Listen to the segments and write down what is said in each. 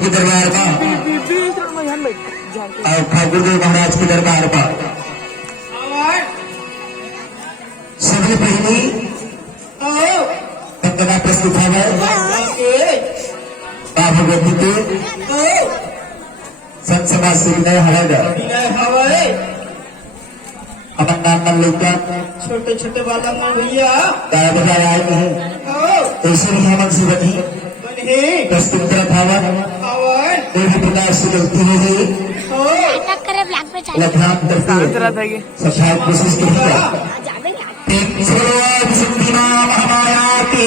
के दरबार का और ठाकुर देव महाराज के दरबार का सभी बहनी वंदना प्रस्तुत है भगवती के संत समाज से विनय हरेगा अपन नाम मन लेकर छोटे छोटे बालक में भैया गाय बजाय आए हैं ऐसे ही हमन से बनी प्रस्तुत करत हवन कोई भी प्रकार से गलती हो गई लखनाम करके सफाई कोशिश करिएगा शक्ति नाम हमारा की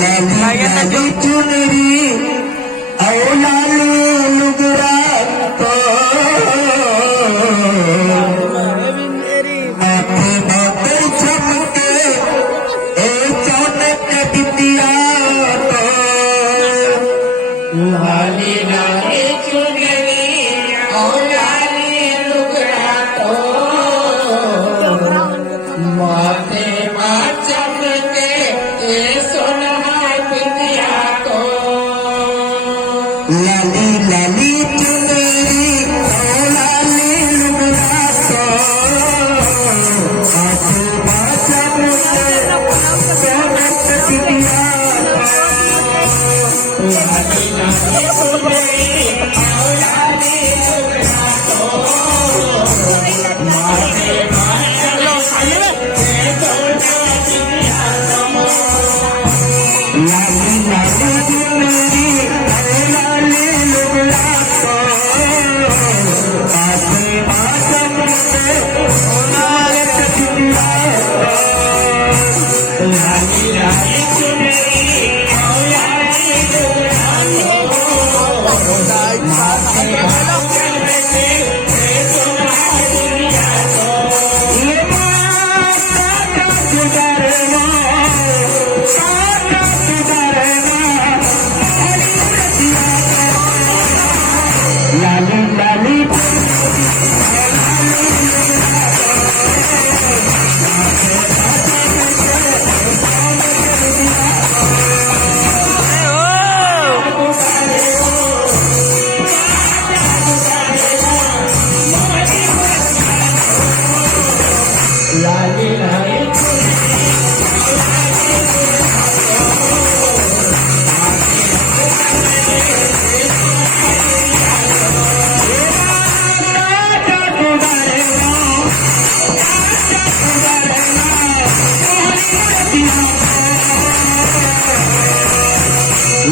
लाली चुनरी औ लाली लुगरा तो माथे माथे चमके ए चौनक बिटिया तो लाली लाली चुनरी और लाली लुगड़ा तो माथे माँ चमके ए सोना बिटिया को लाली लाली चुनरी ओ लाली लुगड़ा तो माथे माँ चमके चौनक बिटिया लाली लाली चुनरी और लाली लुगड़ा तो माथे माँ चमके ए सोना बिटिया को लाली लाली चुनरी ओ लाली लुगड़ा तो माथे माँ चमके चौनक बिटिया लाली लाली चुनरी और लाली लुगड़ा तो माथे माँ चमके ए सोना बिटिया को ये माता का सुधरना लाली लाली लाली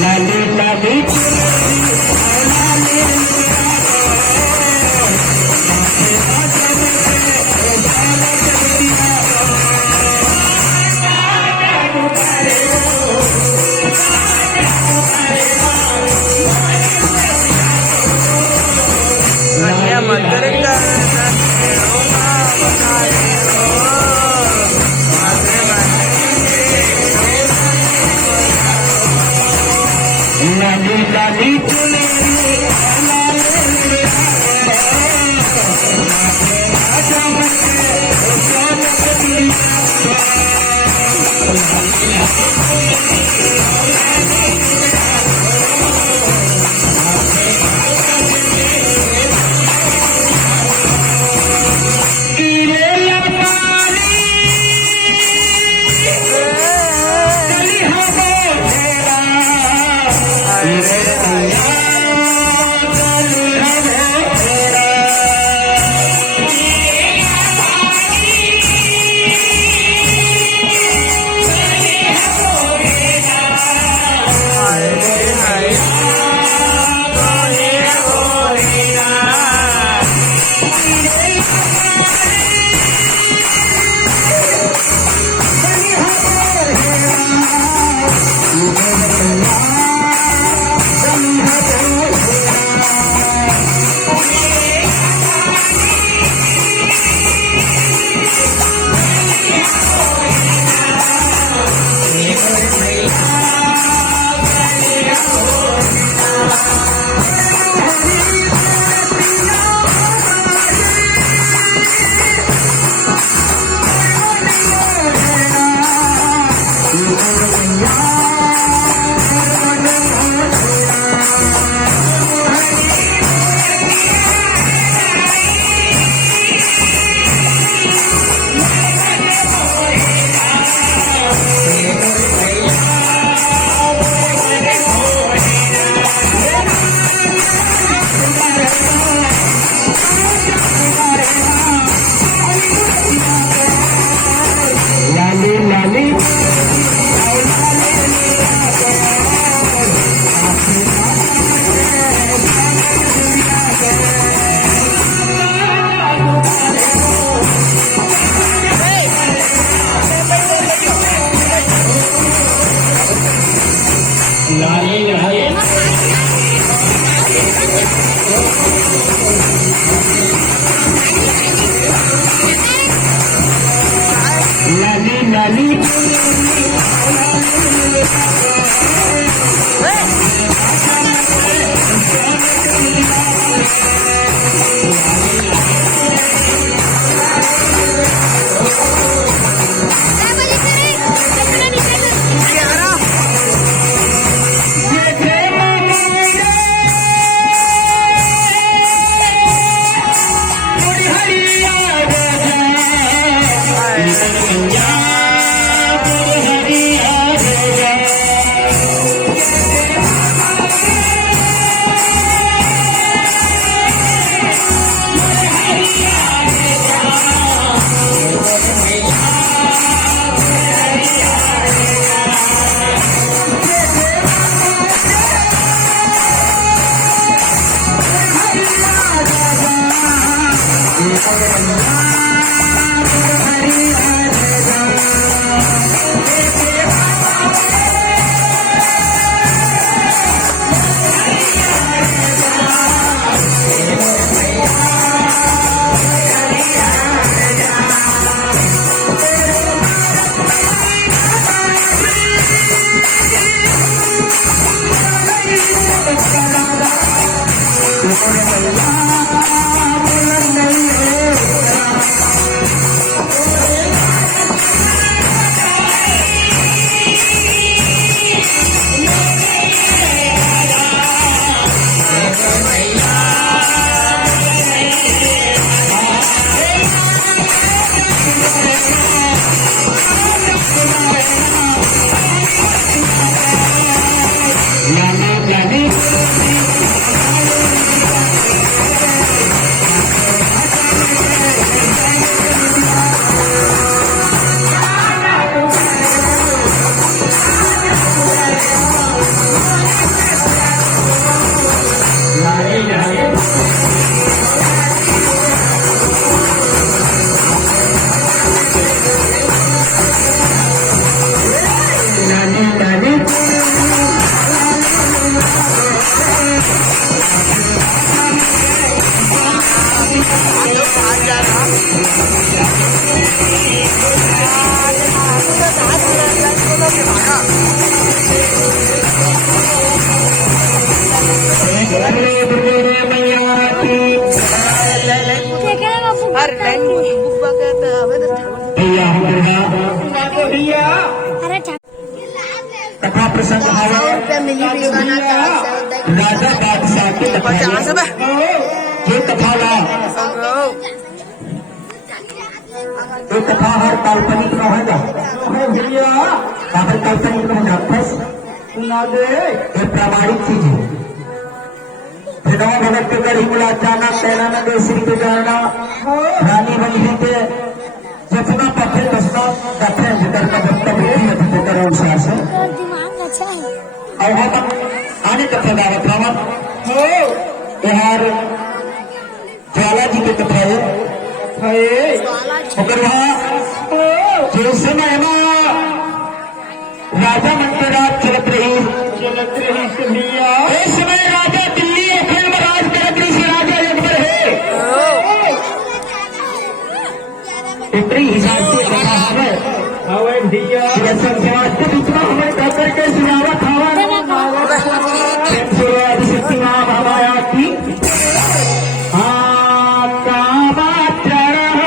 लाली लाली लाली लाली लाली लाली लाली कथा प्रसंग राजा बादशाह के ये कथा ये कथा हर काल्पनिक न होगा काल्पनिक न होगा ये प्रामाणिक चीज है भगवान भगत के गढ़ी मिला जाना कहना श्री के जाना रानी बनी के जपना पथे दसना कथे जिधर का वक्तव्य अनुसार से और हम आने कथा दावत रावत यार ज्वाला जी के कथा है मगर वहाँ जो समय में राजा मंत्र राज चलत रही इस समय राजा दिल्ली अखंड में राज करत रही राजा अकबर है इतनी हिसाब से कथा है समाज के बीच में हमें कहकर के सुनावत शक्ति महामाया की चरण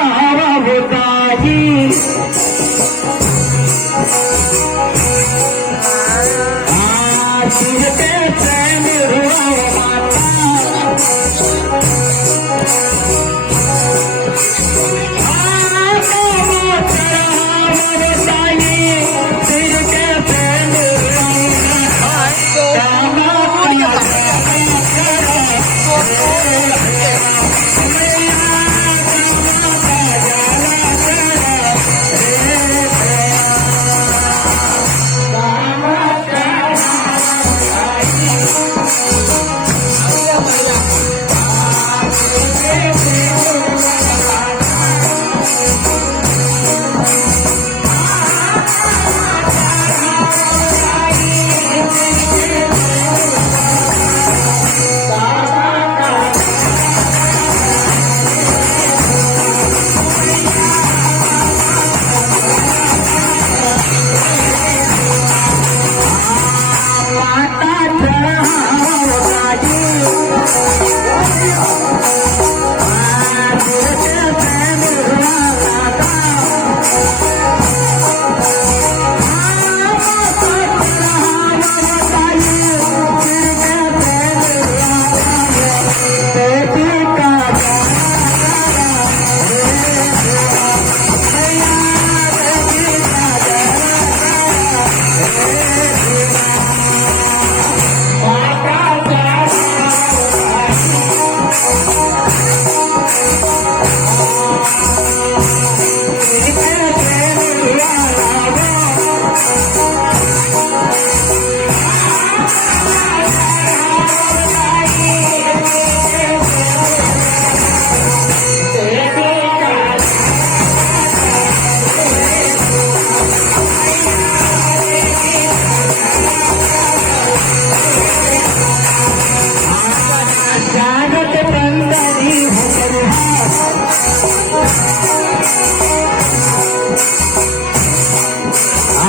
जानत बंदनी हो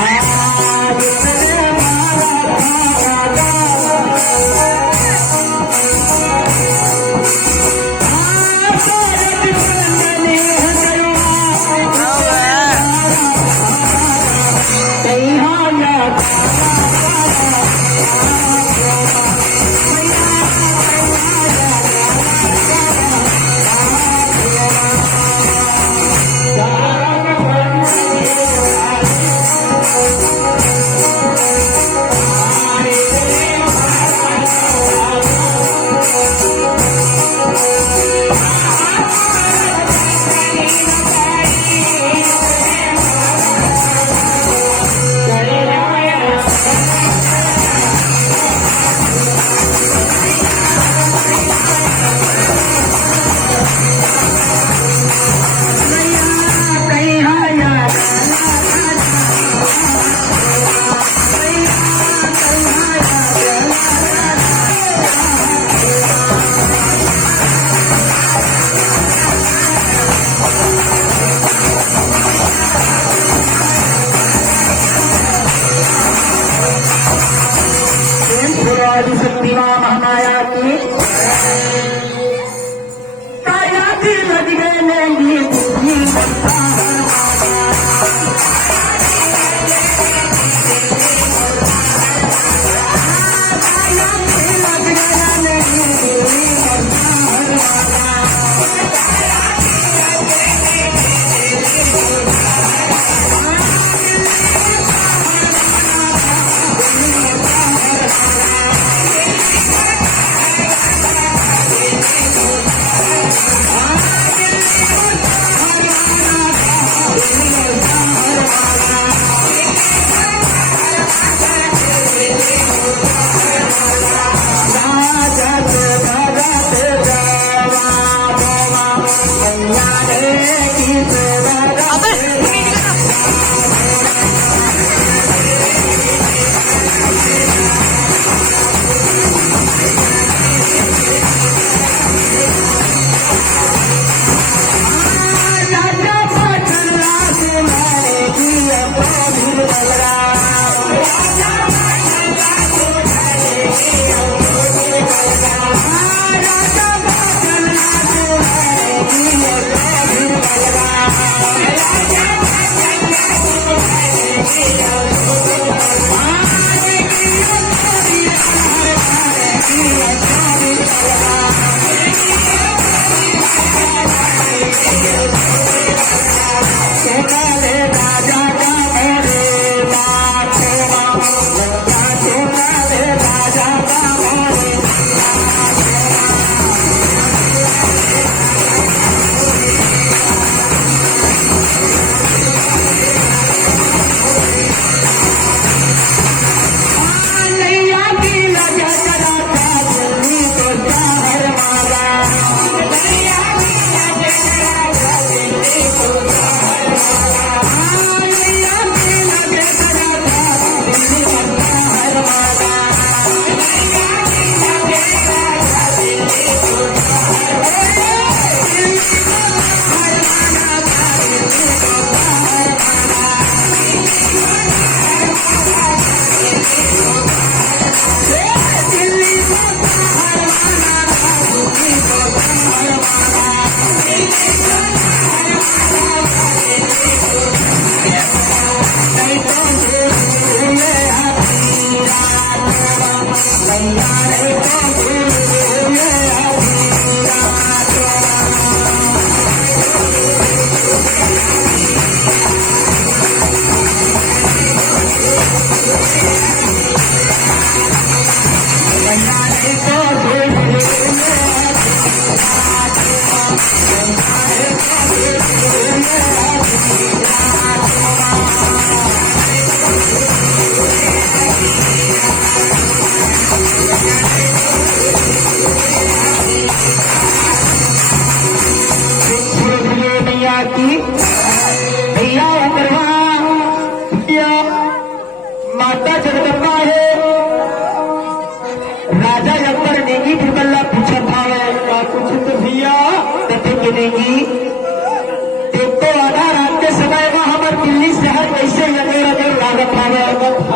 आज तने मारा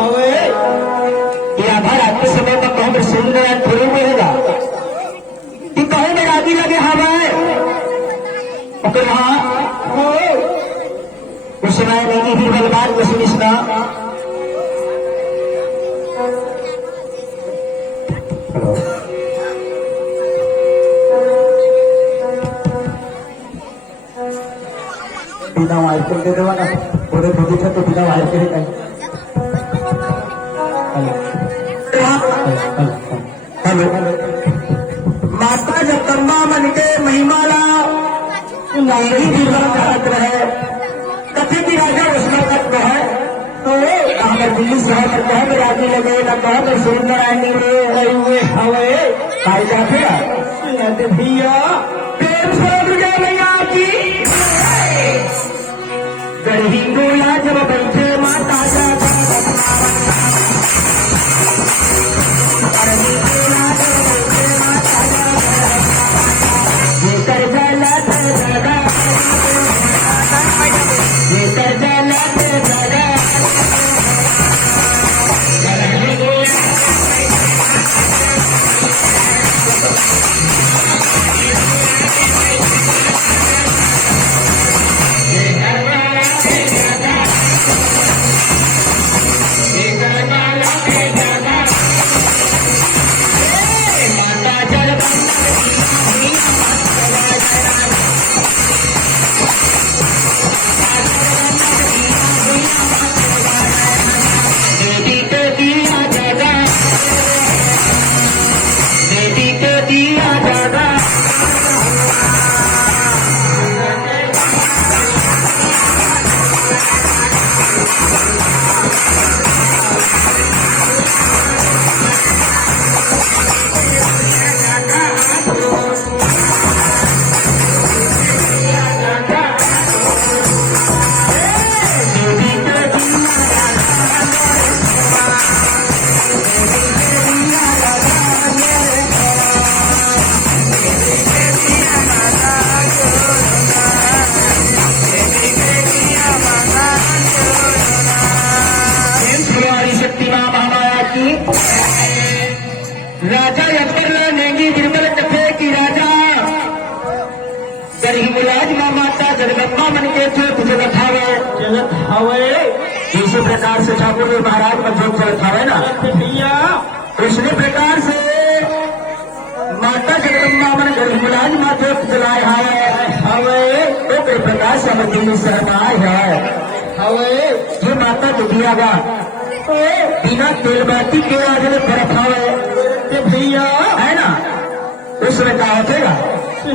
हवे ये आधा रात के समय में कहूँ सूर्यनारायण थोड़ी मिलेगा कि कहूँ में राजी लगे हवाए और हाँ हो उस समय नहीं भी बलवान को सुनिश्ना बिना वायर कर दे देवा ना पूरे बगीचा था तो बिना वायर करे नहीं हेलो माता जगदम्बा मन के महिमाला नहीं जीवन भारत रहे कभी भी राजा उसमें तक है तो हमारे दिल्ली शहर में कह में राजी लगे न कह में सूर्यनारायण हुए हवे खाई जाते भैया प्रेम से दुर्गा मैया की गढ़ी गोया जब बैठे माता जाता राजा अकबर नेंगी गिरबल कथे की राजा गरीबुलाज माँ माता जगदम्बा मन के चोट जगत हवे इसी प्रकार से ठाकुर जी महाराज का जोत चलत हवे ना भैया इसी प्रकार से माता जगदम्बा मन गरीबुलाज माँ जोत जलाए हवे तो कई प्रकार से हम दिल्ली शहर में आए हैं हवे ये माता को दिया गा बिना तेल बाती के आज बर्फ हवे भैया है ना उसमें क्या होगा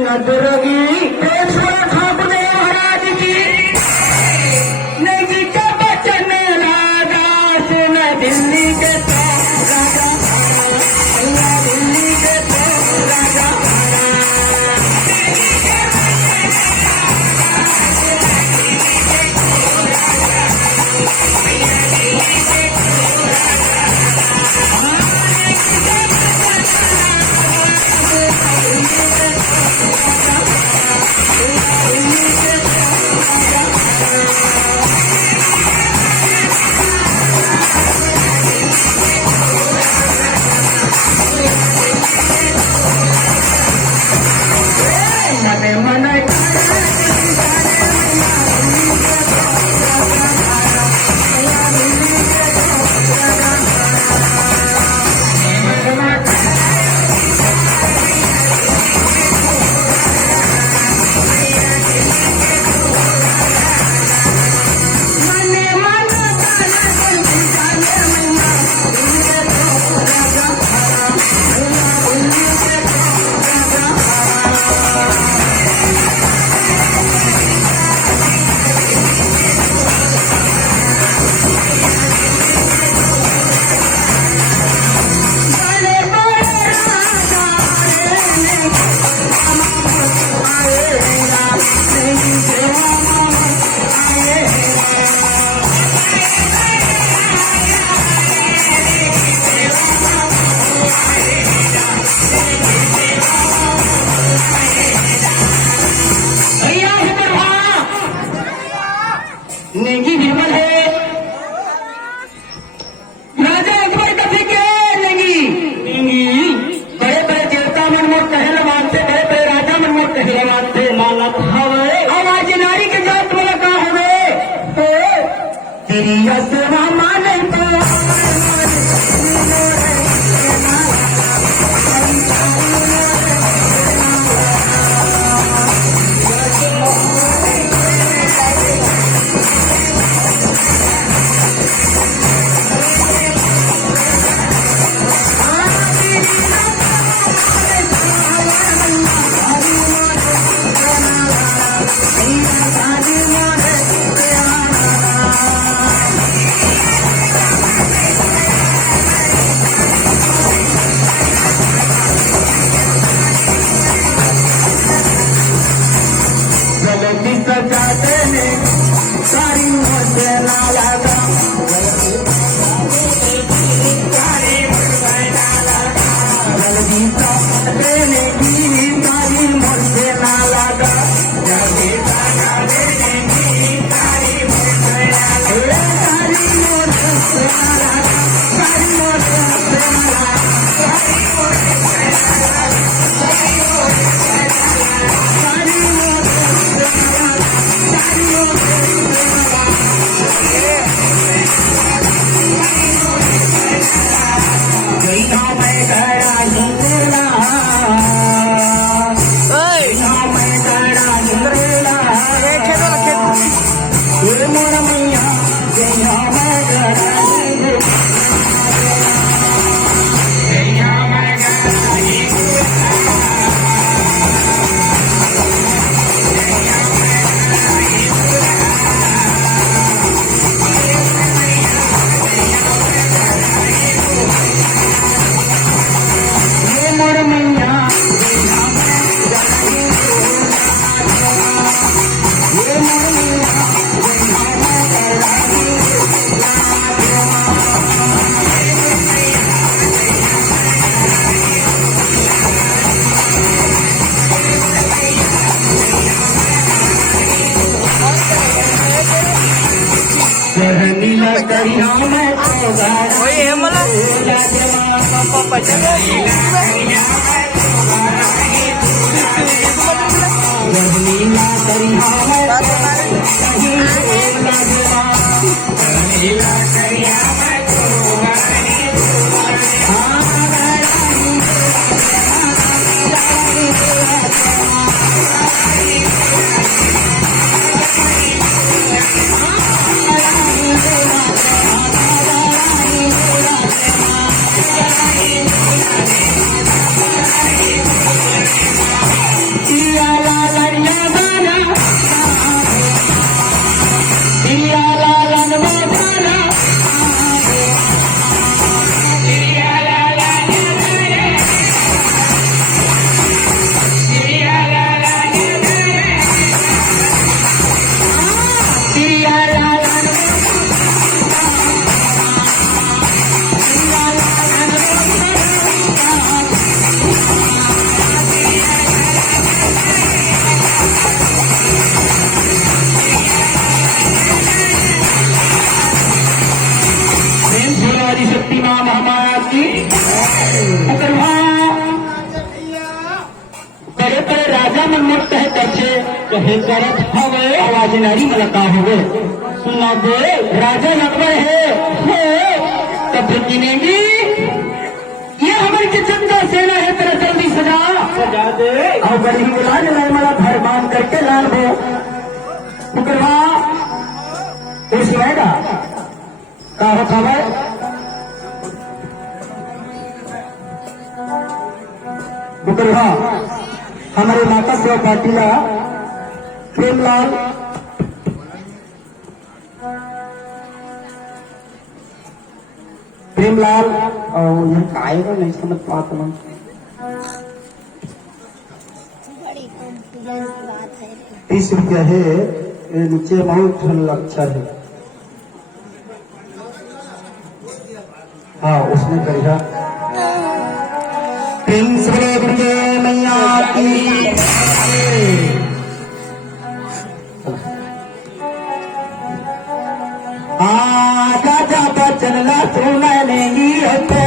नदरगी ठाकुर महाराज की नदी का बचन राजा से न दिल्ली के राजा दिल्ली के राजा पिया सेवा माने तो सजा देने सारी मुझे ना लगा जल्दी देने की सारी मुझे ना लगा जल्दी देने की सारी मुझे ना लगा सारी मुझे ना लगा सारी मुझे ना लगा सारी मुझे ना लगा सारी Oye, हेमला पापा शक्तिमान हमारा की करे करे राजा मन मत कहे तछे कहे करत हवे आवाज नारी मलका होवे सुना दे राजा लगवे है तब फिर गिनेगी ये हमारी जो चंदा सेना है तेरा जल्दी सजा दे और बड़ी बुला ले मला घर बांध करके लाल दो मुकरवा कुछ रहेगा का हो खबर बुकरवा हमारे माता सेवा पाटिला प्रेमलाल और यहाँ का आएगा नहीं समझ पाता हूँ बड़ी कंफ्यूजन की बात है 30 रुपया है ये नीचे अमाउंट अच्छा है हाँ उसने करेगा प्रिंस दुर्गे मैया की राजा बचन ला सुना नहीं होते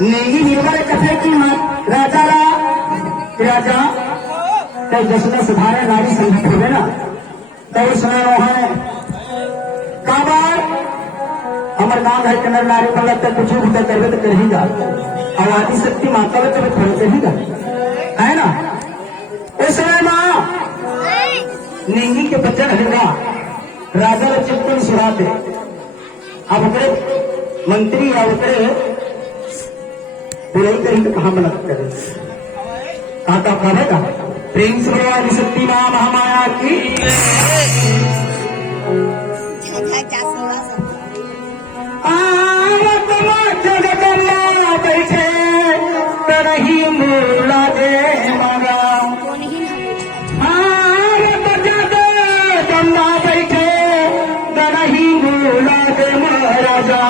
नेगी निर्भर कथे की राजा कई जश्न सुधारे नारी संगीत हो गए ना तो उस समय वहां काबार हमारे गांव घर के नर नारी पर लगता कुछ भी करवे तो कर ही जा और आदि शक्ति माता बच्चे में थोड़े कर ही जा है ना। उस समय माँ नेंगी के बच्चन हरिगा राजा ने चित्तन सुराते अब उतरे मंत्री या उतरे बुराई करी तो कहां मना करे आता कहेगा प्रेम से आदि शक्ति माँ महामाया की बैठे तरही मूला दे मगा गंगा बैठे तरही मूला दे महाराजा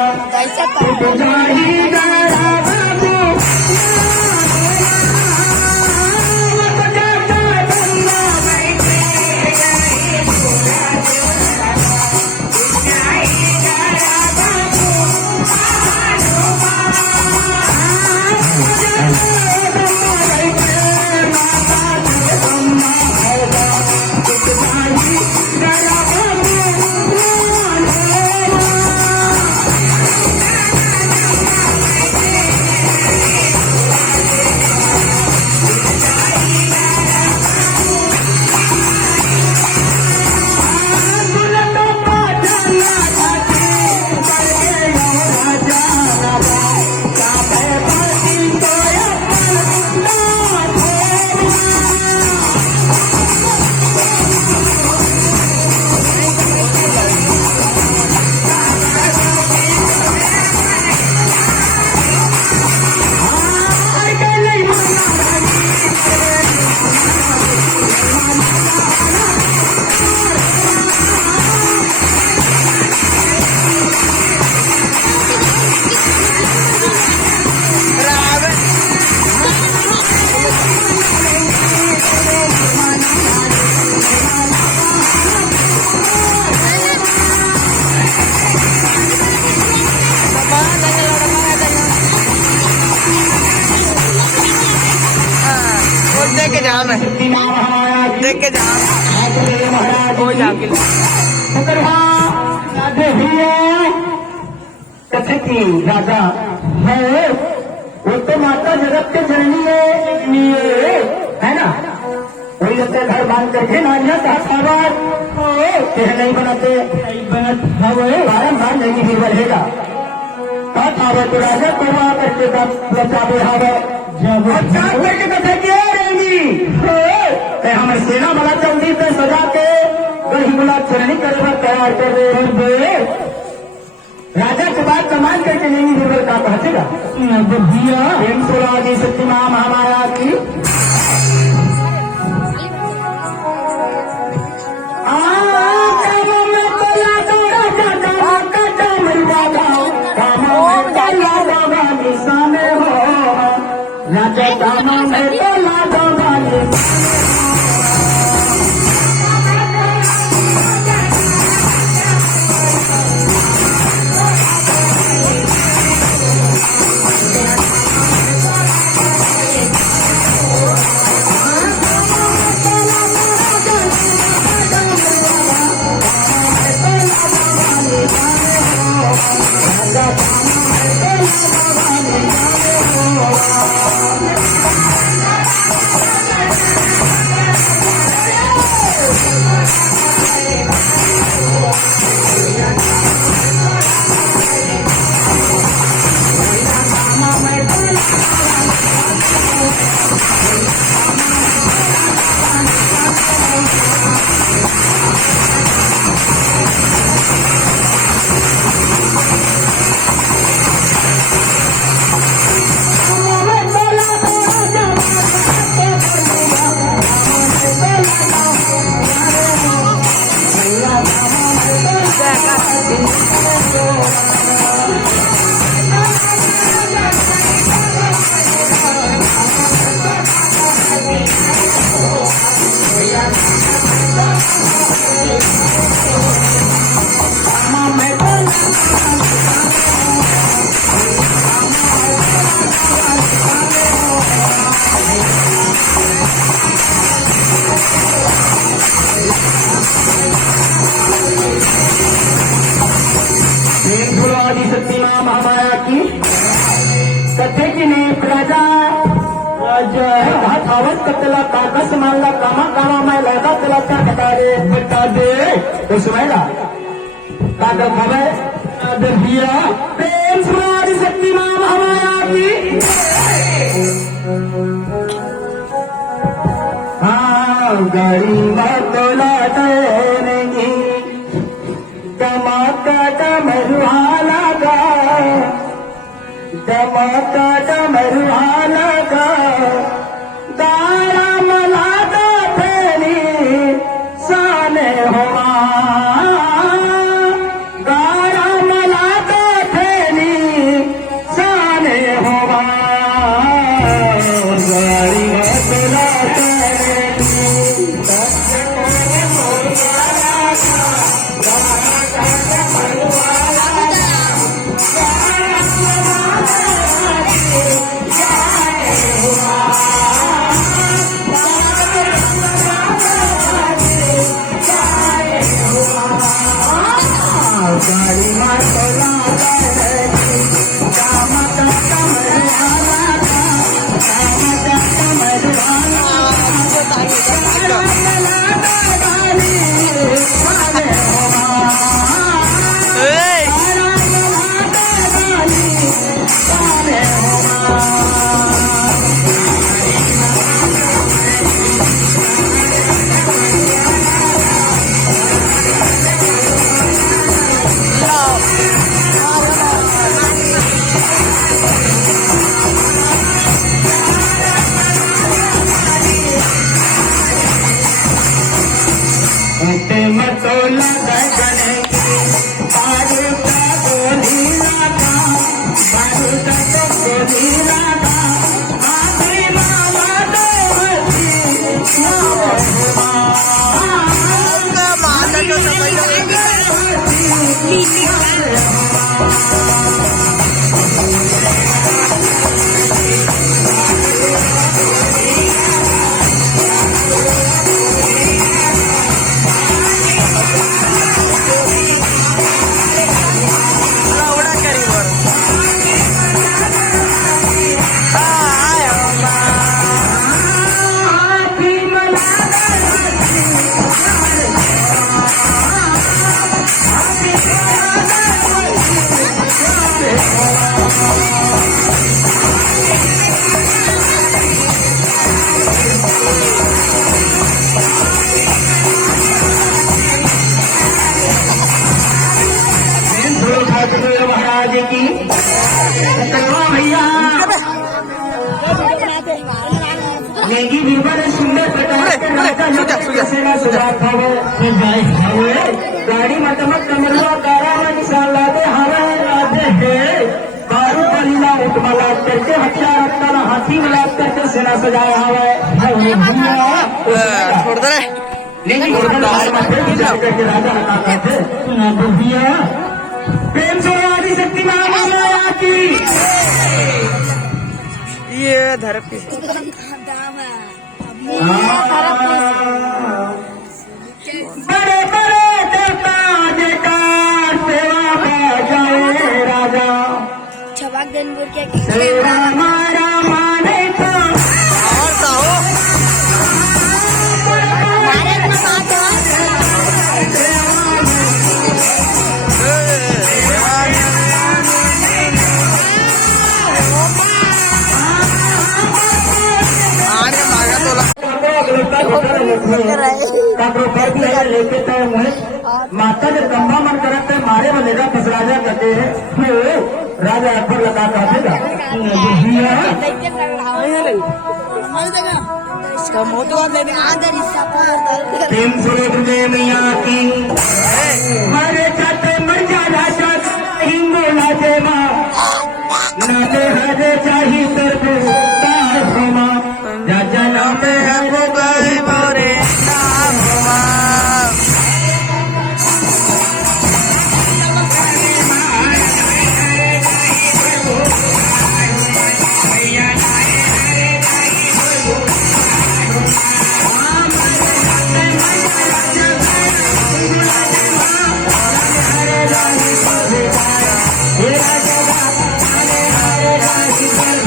देख के जाम है, देख के जाम हो जाके कथे की राजा है वो तो माता जगत के जननी है ना। वही लगता घर बांध करके नारियां कह नहीं बनाते बारम्बार नहीं भी बढ़ेगा था तो राजा करवा करके बचावे हावे करके कथे की हमें सेना बड़ा जल्दी से सजा के कहीं बुला चरणी करवा तैयार कर दे राजा के बाद कमान करके नहीं निर्भर का पहुंचेगा प्रेम सोला जी शक्ति मां महामाया की राजा दाना में बोला दोबारे कथे की ने राजा राजा हाथ आवत कतला कागज मारला कामा कामा मैं लगा तला क्या बता दे तो सुनाएगा कागज खबर भैया प्रेम सुनारी शक्तिमान हमारा की हाँ गाड़ी मतला तैरेंगी धमाका डमरुआला गा धमाका डमरुआला गा दारा मलादा फेरी साने होवा दारा मलादा फेरी साने होवा गाड़ी मतला मतोला गगने बारूदा गोली लागा बारूदा तो गोली लागा आखिरी मामा दो हसी माता जो समझ महाराज की भैया नेगी बीबर सुंदर गाड़ी मतमत कमलवा कारा में निशान लादे हवा लादे है बारू बलीला उठ मलाद करके हथियार रखता हाथी मलाद करके सेना सजाया हवा छोड़ दे करके राजा रखा थे भैया प्रेम से आदि शक्ति माया की ये धरप की बड़े बड़े देवता जयकार सेवा पा जाए राजा छवाक दिनपुर के सेवा मारा माने का और कहो लेके तो माता जब गंभा मन करते मारे बनेगा फसराजा कहते हैं राजा अकबर लगा देगा इसका मोटो प्रेम से मैया की हरे चाते मर जा राजा हिंगोला जे माँ नाते हरे चाही तरबू तारमा राजा नाते हरे गए मोरे हरे राजा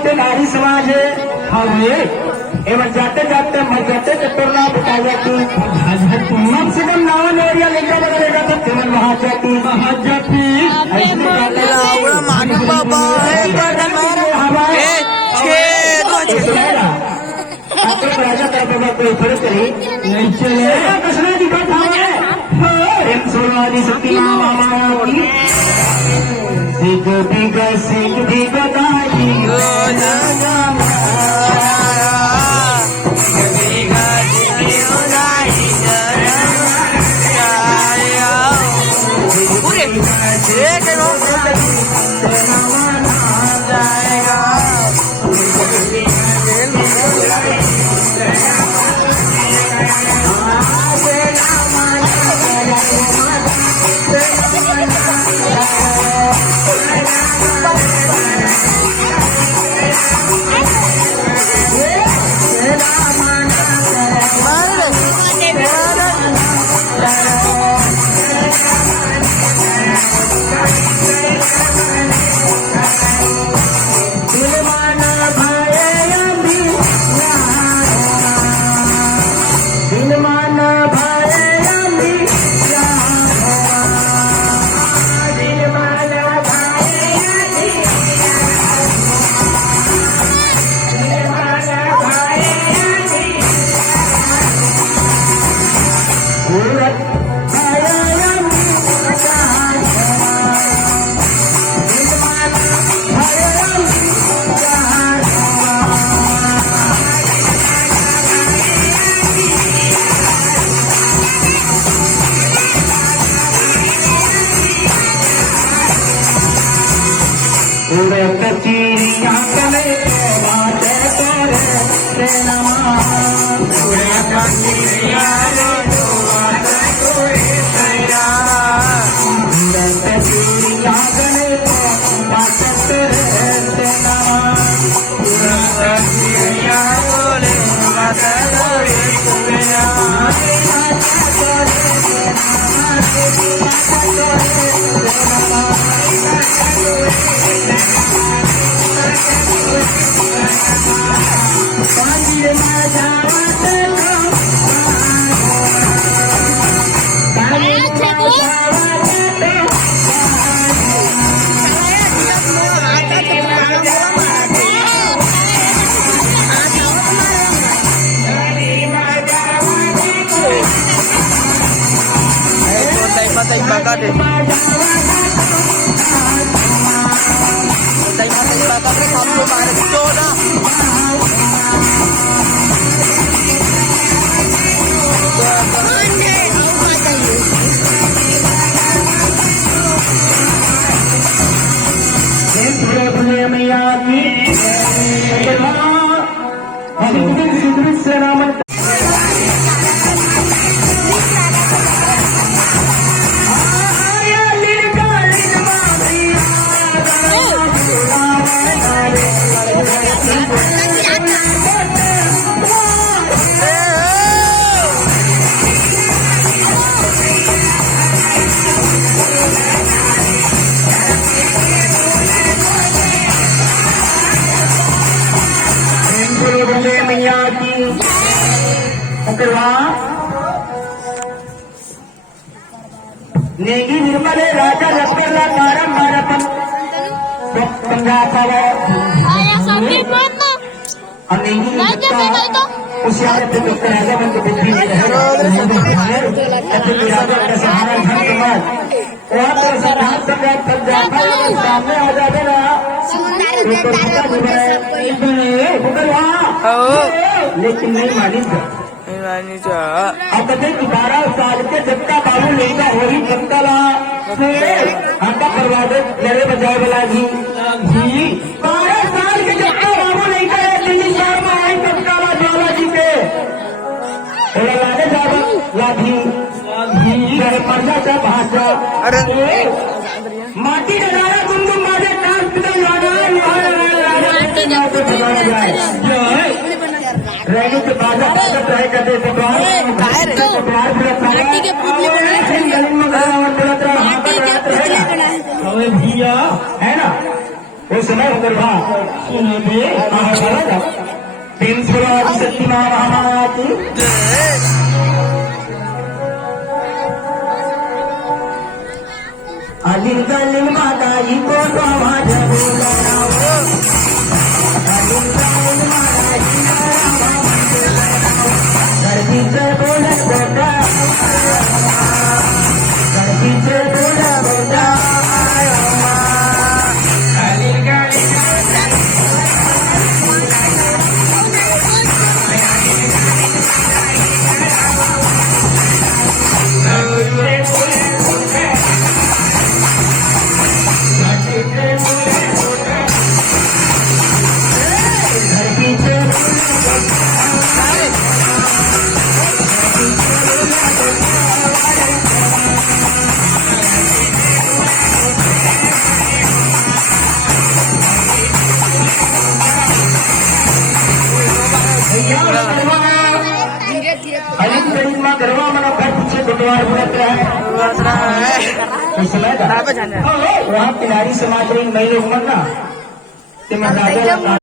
बाटे नारी समाज है हवे एवं जाते जाते मर जाते तो टोला बता जाती कम से कम नावन एरिया लेकर बदलेगा तो केवल वहां जाती मानू बाबा राजा का बाबा कोई फर्क नहीं चलेगा कसना दिखा सोनारी सती मामा की दिग दिग सिंह दिग दाई नेगी निर्मल राजा लक्ष्मणला तारम मारपन पंजाब उस यार पे तो राजा बन के बुद्धि नहीं है राजा का सहारा धन के बाद वहाँ पर साधारण संघात पंजाब सामने आ जाते ना लेकिन नहीं मानी अब बता 12 साल के जनता बाबू लेगा वही जनता ला हमका करवादे लड़े बजाए वाला जी 12 साल के जनता बाबू लेगा दिल्ली शहर में आई जनता ला ज्वाला जी के लाने जावा लाठी पर्दा का भाषा अरे माटी नजारा गुनगुन मारे कान पिता रहने के बाद ट्राई करते भैया है ना वो समय होकर भा सुनो दे तीन सुराज शक्ति महामाया की अलिंगलिंग माताजी को तो माझ्या बोलावं अलिंगलिंग माताजी गर्दीचं बोलत होता गर्दीचं बोलत होता धीरे धीरे अलिंग में गरबा मना घर पीछे गुरुद्वार बनता है इस समय का वहाँ किनारी समाज रही महिला उमर ना ते मैं दादा